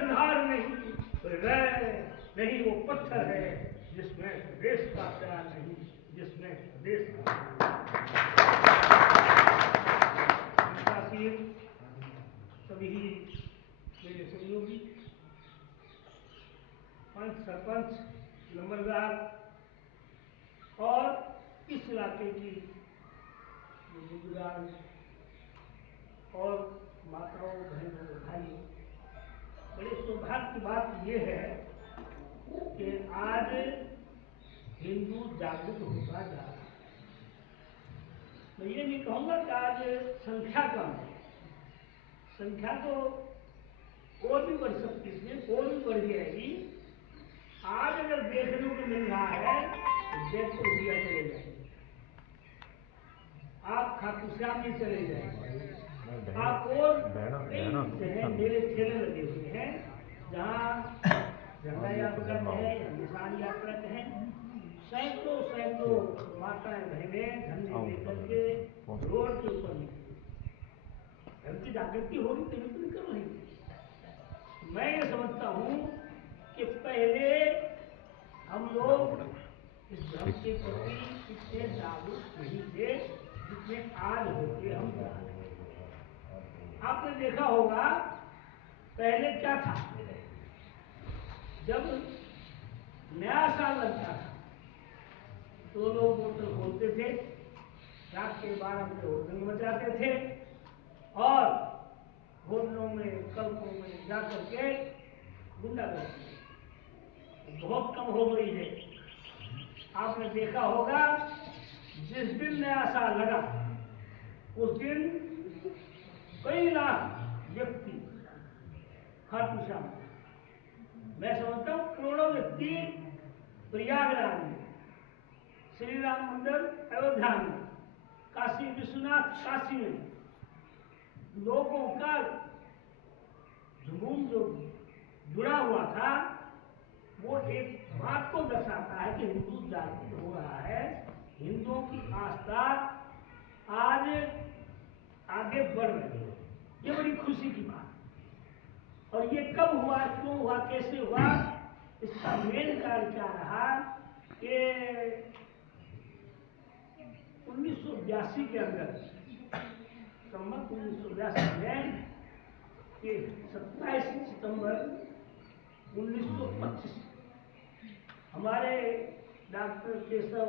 सुधार नहीं, नहीं वो पत्थर है जिसमें स्वदेश का प्यार नहीं, जिसमें स्वदेश सभी मेरे सहयोगी पंच सरपंच नंबरदार और इस इलाके की बुजुर्ग और माताओं बहनों भाइयों, बड़े सौभाग्य की बात यह है कि आज हिंदू जागरूक होता जा रहा है। मैं ये नहीं कहूँगा कि आज संख्या कम है, संख्या तो और भी बढ़ सकती है, और भी बढ़ जाएगी। आज अगर देखने को मिल रहा है तो देख तो इंडिया चले जाएंगे, आप खाटू श्याम भी चले जाएंगे, आप और कई मेरे ठेले लगे हुए हैं जहाँ झंडा यात्रा है या निशान यात्रा है, सैकड़ों सैकड़ों माताएं बहनें झंडे लेकर के रोड के ऊपर निकली। धर्म की जागृति होगी तभी तो निकल रही। मैं ये समझता हूँ कि पहले हम लोग इस धर्म के प्रति इतने जागरूक नहीं थे जितने आज होते हम जा रहे हैं। आपने देखा होगा पहले क्या था, जब नया साल लगता था तो लोग होटल खोलते थे, रात के 12 बजे होटल मचाते थे और होटलों में कल्पों में जाकर के गुंडागर्दी बहुत कम हो गई है। आपने देखा होगा जिस दिन नया साल लगा उस दिन कई लाख व्यक्ति खाटू श्याम, मैं समझता हूँ करोड़ों व्यक्ति प्रयागराज में, श्री राम मंदिर अयोध्या में, काशी विश्वनाथ काशी में लोगों का जुनून जो जुड़ा हुआ था वो एक बात को दर्शाता है कि हिंदू जागृत हो रहा है, हिंदुओं की आस्था आज आगे बढ़ रही है। ये बड़ी खुशी की बात। और ये कब हुआ, क्यों हुआ, कैसे हुआ, इसका मेन कारण क्या रहा कि 1982 के अंदर, संवत 1982 में कि 27 सितंबर 1925 हमारे डॉक्टर केशव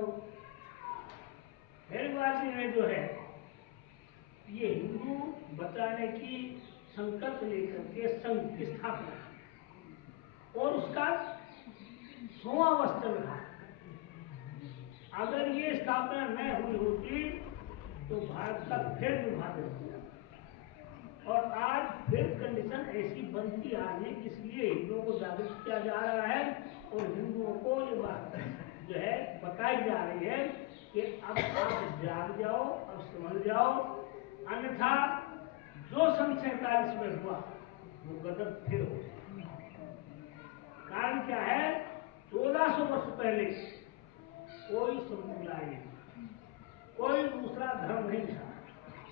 हेडगेवार जी ने जो है ये हिंदू बचाने की संकल्प लेकर के संघ की स्थापना और उसका 100वां वर्ष चल रहा है। अगर ये स्थापना न हुई होती तो भारत का फिर विभाजन हो जाता और आज फिर कंडीशन ऐसी बनती आ रही, इसलिए हिंदुओं को जागरूक किया जा रहा है और हिंदुओं को ये बात जो है बताई जा रही है कि अब आप जाग जाओ, अब समझ जाओ, अन्यथा जो सन 47 में हुआ वो गदर फिर हो। कारण क्या है, 1400 वर्ष पहले कोई समुदाय नहीं, कोई दूसरा धर्म नहीं था,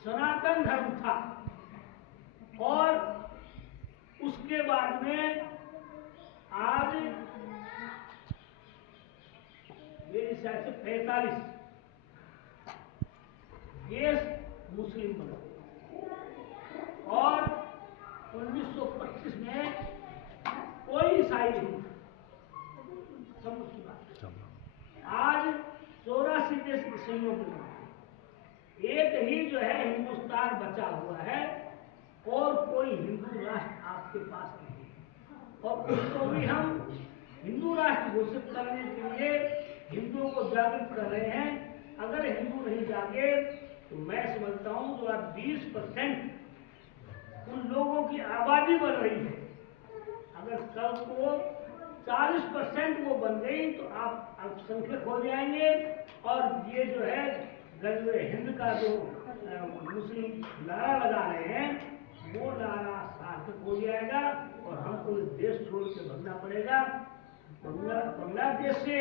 सनातन धर्म था। और उसके बाद में आज मेरे हिसाब से 45 देश मुस्लिम बने और 1925 में कोई ईसाई नहीं था, सब मुस्लिम। आज 84 देश के संयोग में एक ही जो है हिंदुस्तान बचा हुआ है और कोई हिंदू राष्ट्र आपके पास नहीं, और उसको भी हम हिंदू राष्ट्र घोषित करने के लिए हिंदुओं को जागरूक कर रहे हैं। अगर हिंदू नहीं जागे तो मैं समझता हूँ जो आज 20% उन लोगों की आबादी बढ़ रही है, अगर कल को 40% वो बन गई तो आप अल्पसंख्यक हो जाएंगे और ये जो है गजवे हिंद का जो मुस्लिम नारा लगा रहे हैं वो नारा सार्थक हो जाएगा और हमको इस देश छोड़ के भागना पड़ेगा। बांग्लादेश से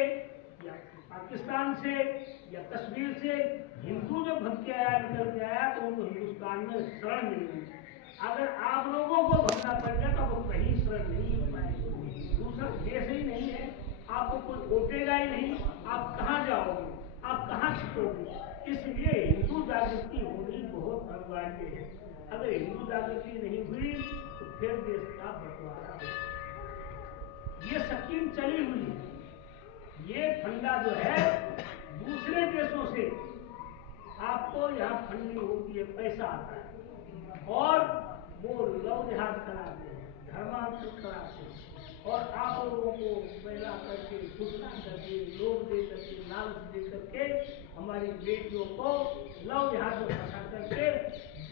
या पाकिस्तान से या कश्मीर से हिंदू जो भग के आया, निकल के आया तो उनको हिंदुस्तान में शरण मिलेगी। अगर आप लोगों को भगना पड़ेगा तो वो कहीं शरण नहीं हो पाएगा। दूसरा देश ही नहीं है, आपको कोई वोटेगा ही नहीं, आप कहाँ जाओगे, आप कहाँ छिपोगे। इसलिए हिंदू जागृति होनी बहुत अनिवार्य है। अगर हिंदू जागृति नहीं हुई तो फिर देश का बंटवारा होगा। ये स्कीम चली हुई है, ये फंडा जो है दूसरे देशों से आपको यहाँ फंडिंग होती है, पैसा आता है और वो लव जिहाद कराते हैं, धर्मांतरण कराते हैं और आप लोगों को पैदा करके घुसना करके लोग दे करके लालच दे करके हमारी बेटियों को लव जिहाद में फंसा करके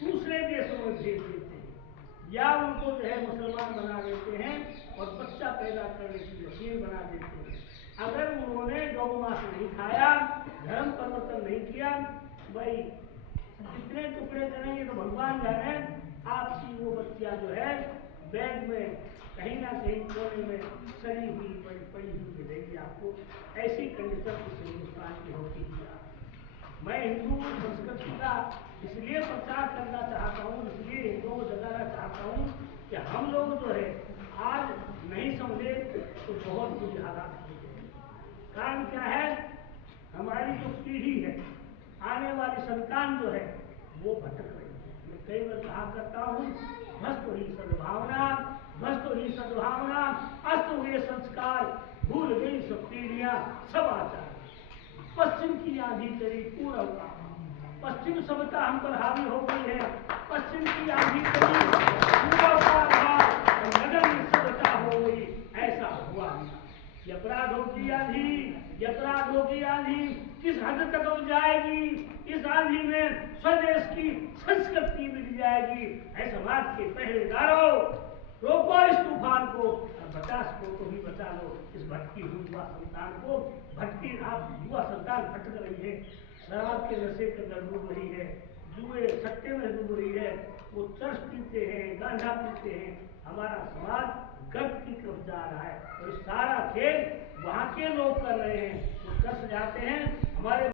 दूसरे देशों में भेज देते हैं या उनको जो है मुसलमान बना देते हैं और बच्चा पैदा करने की मशीन बना देते हैं। अगर उन्होंने गौ मांस नहीं खाया, धर्म परिवर्तन नहीं किया, भाई कितने टुकड़े करेंगे तो भगवान जाने, आपकी वो बच्चियां जो है बैग में कहीं ना कहीं कोने में सड़ी हुई पड़ी हुई मिलेगी आपको। ऐसी कंडीशन इस हिंदुस्तान की होती है। मैं हिंदू संस्कृति का इसलिए प्रचार करना चाहता हूँ, इसलिए हिंदुओं को जगाना चाहता हूँ कि हम लोग जो है आज नहीं समझे तो बहुत बुरी हालात हो गए। कारण क्या है, हमारी जो पीढ़ी है, आने वाली संतान जो है वो भटक रही है। मैं कई बार कहा करता हूँ, भ्रष्ट हुई सद्भावना, भ्रष्ट हुई सद्भावना, अस्त हुए संस्कार, भूल गई सब पीढ़ियां सब आचार। पश्चिम की आंधी चली पूर्व का, पश्चिम सभ्यता हम पर हावी हो गई है। पश्चिम की आंधी चली पूर्व का नगर में सभ्यता हो गई, ऐसा हुआ नहीं। अपराधों की आंधी, अपराधों की आंधी किस हद तक हो जाएगी, इस आंधी में स्वदेश की संस्कृति मिल जाएगी। ऐ समाज के पहरेदारों, रोको इस तूफान को, 50 को भी बचा लो इस भटकी हुई युवा संतान को। भटकी आप युवा संतान भटक रही है, शराब के नशे के अंदर डूब रही है, जुए सट्टे में डूब रही है, वो चर्च पीते हैं, गांजा पीते हैं। हमारा समाज गर्द की तरफ जा रहा है और सारा खेल वहाँ के लोग कर रहे हैं। वो चर्च जाते हैं, हमारे